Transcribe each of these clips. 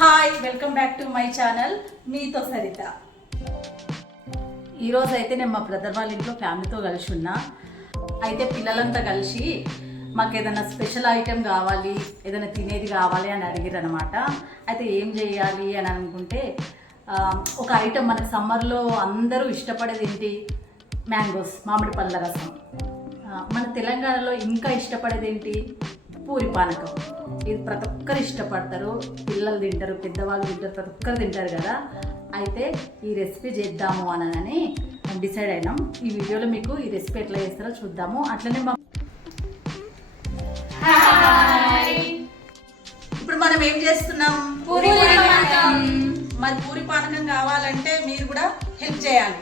Hi, welcome back to my channel మీతో సరిత. ఈరోజు అయితే నేను మా బ్రదర్ వాళ్ళ ఇంట్లో ఫ్యామిలీతో కలిసి ఉన్నా. అయితే పిల్లలంతా కలిసి మాకు ఏదైనా స్పెషల్ ఐటెం కావాలి, ఏదైనా తినేది కావాలి అని అడిగారు అనమాట. అయితే ఏం చేయాలి అని అనుకుంటే ఒక ఐటెం మనకి సమ్మర్లో అందరూ ఇష్టపడేది ఏంటి? మ్యాంగోస్, మామిడి పళ్ళ రసం. మన తెలంగాణలో ఇంకా ఇష్టపడేది ఏంటి? పూరి పానకం. ఇది ప్రతి ఒక్కరు ఇష్టపడతారు, పిల్లలు తింటారు, పెద్దవాళ్ళు తింటారు, ప్రతి ఒక్కరు తింటారు కదా. అయితే ఈ రెసిపీ చేద్దాము అని డిసైడ్ అయినాం. ఈ వీడియోలో మీకు ఈ రెసిపీ ఎట్లా చేస్తారో చూద్దాము. అట్లనే ఇప్పుడు మనం ఏం చేస్తున్నాం? పూరి పానకం. మరి పూరి పానకం కావాలంటే మీరు కూడా హెల్ప్ చేయాలి.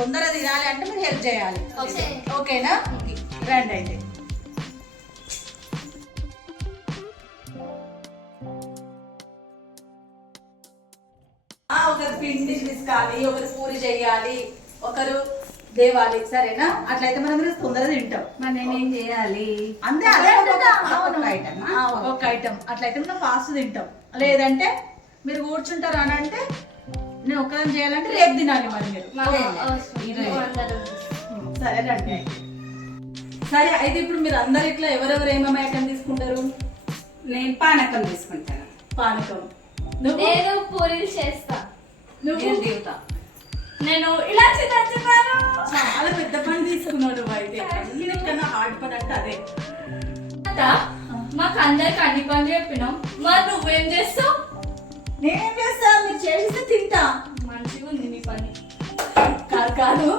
తొందరగా తినాలి అంటే మీరు హెల్ప్ చేయాలి. ఓకేనా? రండి. అయితే ఒకరు పిండి తీసుకోవాలి, ఒకరు పూరి చేయాలి, ఒకరు దేవాలి. సరేనా? అట్లయితే మనం తొందరగా తింటాం. మరి నేనేం చేయాలి? అంతే, అదే ఒక్కొక్క ఐటమ్. అట్లయితే మనం ఫాస్ట్ తింటాం. లేదంటే మీరు కూర్చుంటారు అని అంటే నేను ఒక్కరం చేయాలంటే రేపు తినాలి మరి మీరు. సరే రండి. సరే, అయితే ఇప్పుడు మీరు అందరు ఇట్లా ఎవరెవరు ఏమేమి ఐటమ్ తీసుకుంటారు? నేను పానకం తీసుకుంటాను. పానకం. నేను పూరీలు చేస్తా. నువ్వు దిగుతా. నేను ఇలా దంచుతాను. చాలా పెద్ద పని తీసుకున్నావు నువ్వు. అయితే అన్నిటికన్నా హార్డ్ పని అంటే అదే. మాకు అందరికి అన్ని పనులు చెప్పినాం, మరి నువ్వేం చేస్తావు? నేనేం చేస్తా? మీరు చేస్తే తింటా. మంచిగా ఉంది నీ పని. కాదు,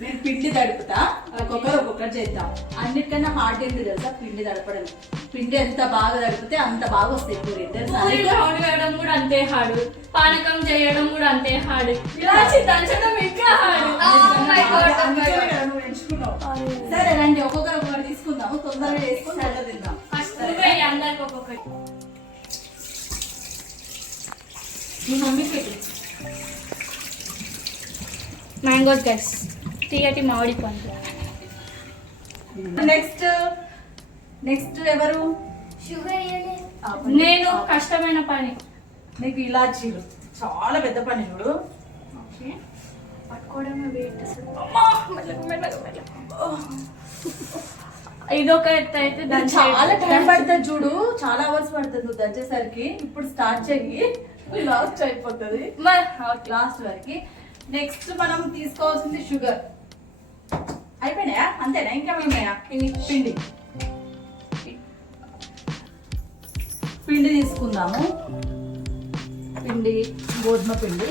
నేను పిండి తడుపుతా. ఒక్కొక్కరు చేద్దాం. అన్నిటికన్నా హార్డ్ ఏంటి తెలుసా? పిండి తడపడం. పిండి ఎంత బాగా తడిపితే అంత బాగా వస్తాయి పూరి. పూరి రౌండ్ వేయడం కూడా అంతే హార్డ్, పానకం చేయడం కూడా అంతే హార్డ్, ఇలా దంచడం ఇంకా హార్డ్. సరే రండి, ఒక్కొక్కరు తీసుకుందాము. తొందరగా చేసుకుని తొందరగా తిందాం. అందరికి ఒక్కొక్కటి. మీ మమ్మీకి మ్యాంగోస్ గైస్, తీయటి మామిడి పండు. నెక్స్ట్ ఎవరు? నేను కష్టమైన పని. నీకు ఇలాచీలు చాలా పెద్ద పని చూడు. పట్టుకోవడమే వెయిట్. ఇదొక ఎత్తు అయితే దాని చాలా టైం పడుతుంది చూడు. చాలా అవర్స్ పడుతుంది నువ్వు దంచేసరికి. ఇప్పుడు స్టార్ట్ చెయ్యి, లాస్ట్ అయిపోతుంది లాస్ట్ వరకు. నెక్స్ట్ మనం తీసుకోవాల్సింది షుగర్. అయిపోయినాయా? అంతేనా? ఇంకేమైనా? పిండి తీసుకుందాము. పిండి గోధుమ పిండి.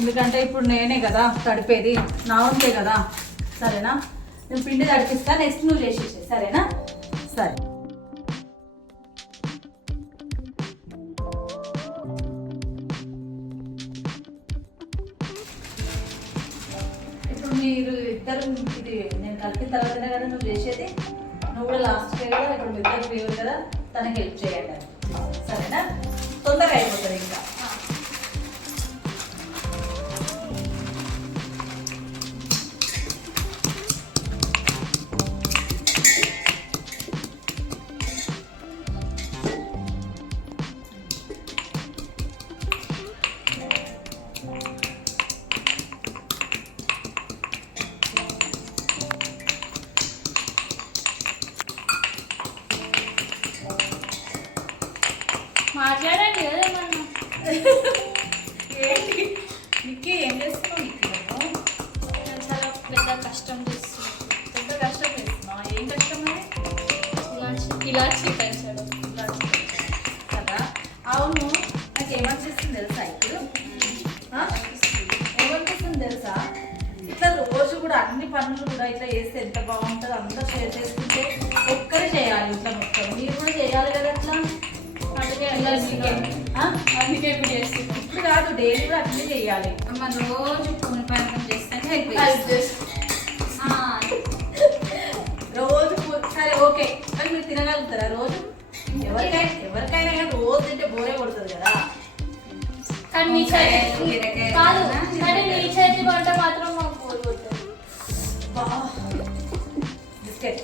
ఎందుకంటే ఇప్పుడు నేనే కదా తడిపేది, నా వంతే కదా. సరేనా? నేను పిండి తడిపిస్తా, నెక్స్ట్ నువ్వు చేసేసి. సరేనా? సరే. ఇప్పుడు మీరు ఇద్దరు ఇది నేను కలిపిన తర్వాతనే కదా నువ్వు చేసేది. నువ్వు కూడా లాస్ట్ కదా. ఇప్పుడు మీ ఇద్దరు వేరు కదా, తనకి హెల్ప్ చేయండి. సరేనా? తొందరగా అయిపోతుంది ఇంకా. మాట్లాడండి కదా ఏంటి నిక్కి, ఏం చేస్తున్నావు? నేను చాలా పెద్ద కష్టం చేస్తున్నాను. పెద్ద కష్టం చేస్తున్నావు. ఏం కష్టం? ఇలాచి పెంచడం కదా. అవును, నాకు ఏమనిపిస్తుంది తెలుసా? ఇప్పుడు ఏమనిపిస్తుంది తెలుసా? ఇట్లా రోజు కూడా అన్ని పనులు కూడా ఇట్లా చేస్తే ఎంత బాగుంటుంది. అందరూ షేర్ చేసుకుంటే ఒక్కరే చేయాలి ఇంట్లో మొత్తం. మీరు కూడా చేయాలి కదా అట్లా. అందుకే ఇప్పుడు చేస్తున్నాం. ఇప్పుడు కాదు, డైలీ కూడా అట్లే చేయాలి. అమ్మ రోజు పూరి పానకం చేస్తే హెల్ప్ రోజు సరే ఓకే. మరి మీరు తినగలుగుతారా రోజు? ఎవరికైనా కానీ రోజు తింటే బోరే కొడుతుంది కదా. కానీ మీ చేతి కాదు, కానీ మీ చేతి వంట మాత్రం మాకు పోతుంది. బిస్కెట్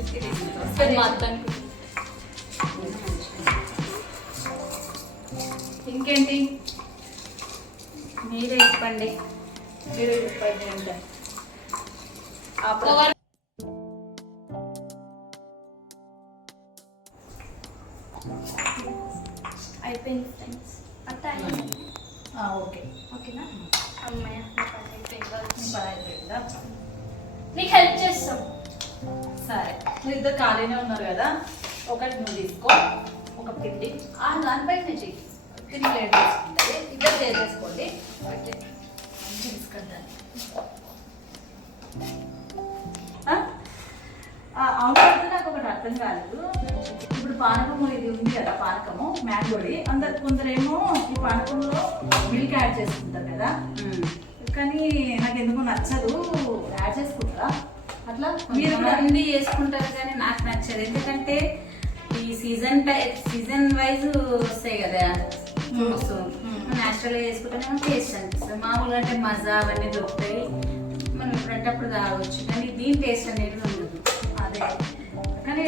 బిస్కెట్ వేసుకుంటాం. అది మా అత్త అనుకుంటా. ఇంకేంటి మీరే చెప్పండి. మీరు చెప్పండి అంటే ఓవర్ అయిపోయింది ఫ్రెండ్స్. అత్త అయింది. ఓకే. ఓకేనా అమ్మాయి నీ పని అయిపోయిందా? నీకు హెల్ప్ చేస్తాం. సరే, మీరు ఇద్దరు ఖాళీనే ఉన్నారు కదా, ఒకటి నువ్వు తీసుకో, ఒక పిండి దానిపై చెయ్యి, తిని ప్లేట్ తీసుకుంటుంది, ఇద్దరు చేసేసుకోండి. ఓకే తీసుకుంటాను. అవును, నాకు ఒకటి అర్థం కాలేదు. ఇప్పుడు పానకము ఇది ఉంది కదా, పానకము మ్యాంగోడి, కొందరేమో ఈ పానకంలో మిల్క్ యాడ్ చేసుకుంటారు కదా, కానీ నాకు ఎందుకు నచ్చదు. యాడ్ చేసుకుంటారా అట్లా? మీరు కూడా అన్ని చేసుకుంటారు కానీ నాకు నచ్చదు. ఎందుకంటే ఈ సీజన్ వైజ్ వస్తాయి కదా ఫ్రూట్స్, న్యాచురల్గా చేసుకుంటేనే టేస్ట్ అనిపిస్తుంది. మామూలుగా అంటే మజా అవన్నీ దొరుకుతాయి, మనం ఎప్పుడంటప్పుడు తాగవచ్చు, కానీ దీని టేస్ట్ అనేది ఉండదు. అదే, కానీ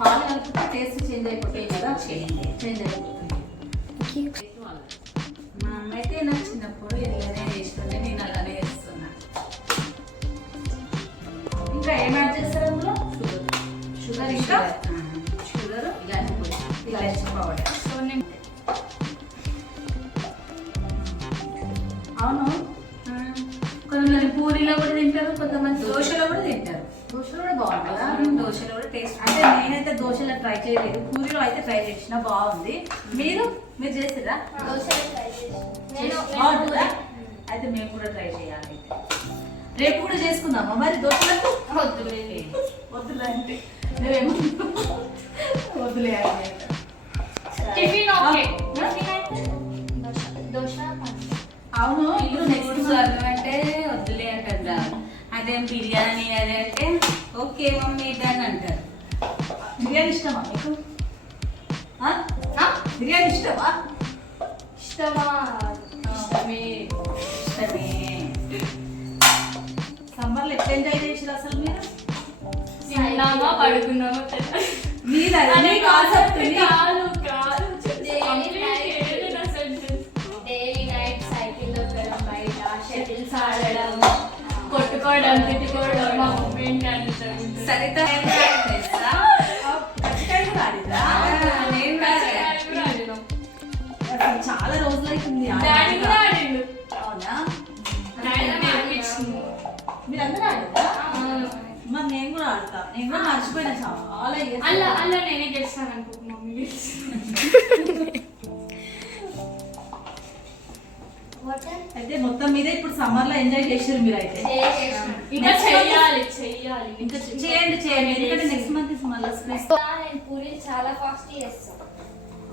పాలు కలిపితే టేస్ట్ చేంజ్ అయిపోతాయి కదా, చేంజ్ అయిపోతుంది. మా అమ్మ అయితే నాకు చిన్నప్పుడు ఇలానే చేస్తుంటే నేను అలానే చేస్తున్నా. ఇంకా ఏం యాడ్ చేస్తారు అందులో? షుగర్, ఇంకా షుగర్, ఇలాచి పౌడర్. సో నేను అవును. కొంతమంది పూరీలో కూడా తింటారు, కొంతమంది దోశలో కూడా తింటారు. దోశలు కూడా బాగుంటుందా? దోశలో కూడా టేస్ట్ అంటే నేనైతే దోశలో ట్రై చేయలేదు, పూరిలో అయితే ట్రై చేసిన, బాగుంది. మీరు చేసిరా? దోశలు ట్రై నేను బాగుంటుందా? అయితే మేము కూడా ట్రై చేయాలి. అయితే రేపు కూడా చేసుకుందామా మరి దోశలకు? వద్దులే. వద్దులే అంటే నేనేమో వద్దులే అంటే. Tiffin okay. దోశ అవును, ఇప్పుడు నెక్స్ట్ అంటే వద్దులే అంటారు. అదేం బిర్యానీ అదే అంటే ఓకే మమ్మీ అని అంటారు. బిర్యానీ ఇష్టమా మీకు? బిర్యానీ ఇష్టమా? ఇష్టమా? ఇష్టమే. ఇష్టమే. సమ్మర్లో ఎట్లా ఎంజాయ్ చేసారు అసలు మీరు? తిన్నామా పడుకున్నామా తెలియదు. మీరు అనే అదే కాన్సెప్ట్ కాన్సెప్ట్ కాదు డైలీ నైట్ సైకిల్ దొక్కడం, బయట షటిల్స్ ఆడడం, కొట్టుకోవడం, తిట్టుకోవడం, మా మమ్మీ ఏంటి అంటే సరిత కచ్చికాయ కూడా ఆడిరా? నేను అసలు చాలా రోజులు అవుతుంది డాడీ కూడా ఆడిండు. అవునా? డాడీ నేర్పించింది. మీరందరూ ఆడిరా? మరి నేను కూడా ఆడతా. నేను కూడా మర్చిపోయినా చాలా years. అలా నేనే గెలిచాను అనుకో, మమ్మీ గెలిచింది. అయితే మొత్తం మీద ఇప్పుడు సమ్మర్ లో ఎంజాయ్ చేసారు మీరు అయితే. ఇంకా చెయ్యాలి ఇంకా చేయండి ఎందుకంటే నెక్స్ట్ మంత్ మళ్ళీ స్ట్రెస్. నేను పూరీలు చాలా ఫాస్ట్ చేస్తాను.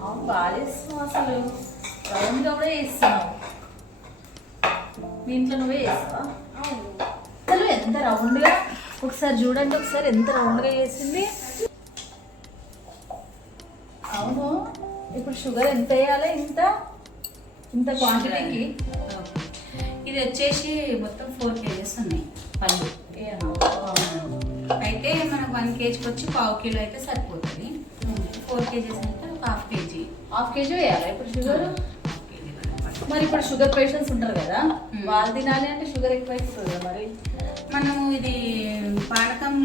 అవును, బాగా చేస్తున్నావు అసలు. రౌండ్ గా కూడా చేస్తున్నావు. మీ ఇంట్లో నువ్వే చేస్తావా? అసలు ఎంత రౌండ్ గా, ఒకసారి చూడండి, ఒకసారి ఎంత రౌండ్ గా చేసింది. అవును, ఇప్పుడు షుగర్ ఎంత వేయాలి? ఇంత క్వాంటిటీకి? ఇది వచ్చేసి మొత్తం 4 kgs ఉన్నాయి పళ్ళు. అయితే మనకు 1 kgకి వచ్చి 1/2 kg అయితే సరిపోతుంది. 4 kgs అంటే 1/2 kg. 1/2 kg వేయాలి ఇప్పుడు షుగర్. మరి ఇప్పుడు షుగర్ పేషెంట్స్ ఉంటారు కదా, వాళ్ళు తినాలి అంటే షుగర్ ఎక్కువ అయిపోతుంది కదా. మరి మనము ఇది పానకం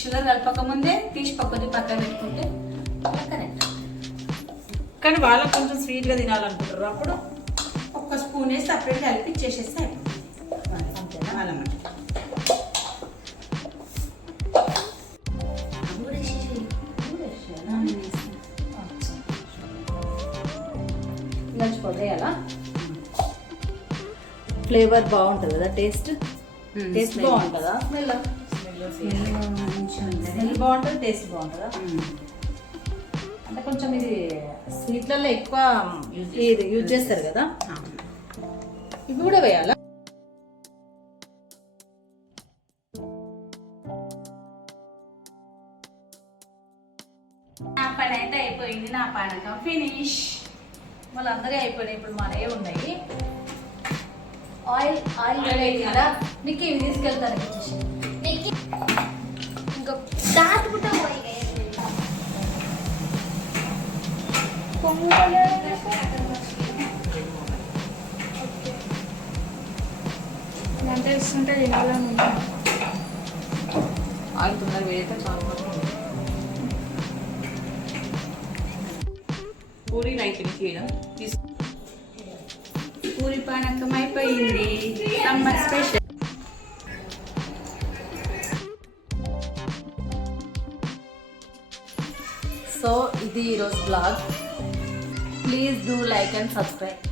షుగర్ కలపక ముందే తీసి పక్కన పెట్టుకుంటే కరెక్ట్. కానీ వాళ్ళకి కొంచెం స్వీట్గా తినాలనుకుంటారు, అప్పుడు ఒక్క స్పూన్ వేసి సపరేట్ కలిపి ఇచ్చేసేస్తే అంతేనా? అన్నమాట. లంచిపోయాలా? ఫ్లేవర్ బాగుంటుంది కదా, టేస్ట్ బాగుంటుందా? స్మెల్ బాగుంటుంది, టేస్ట్ బాగుంటుందా? అంటే కొంచెం ఇది స్వీట్లలో ఎక్కువ ఇది యూజ్ చేస్తారు కదా, ఇవి కూడా వేయాలా? నా పని అయితే అయిపోయింది, నా పానకం ఫినిష్. వాళ్ళందరూ అయిపోయినాయి, ఇప్పుడు మనయే ఉన్నాయి. ఆయిల్ రెడీ కదా, నీకు ఇవి తీసుకెళ్తాను. నీకు ఇంకా అంటే ఇస్తుంటే తినాలని ఉంది. ఆయిల్ తొందర వేడితే చాలా పూరి నైట్ చేయడం పూరి పానకం అయిపోయింది. Summer special. సో ఇది ఈరోజు blog. Please do like and subscribe.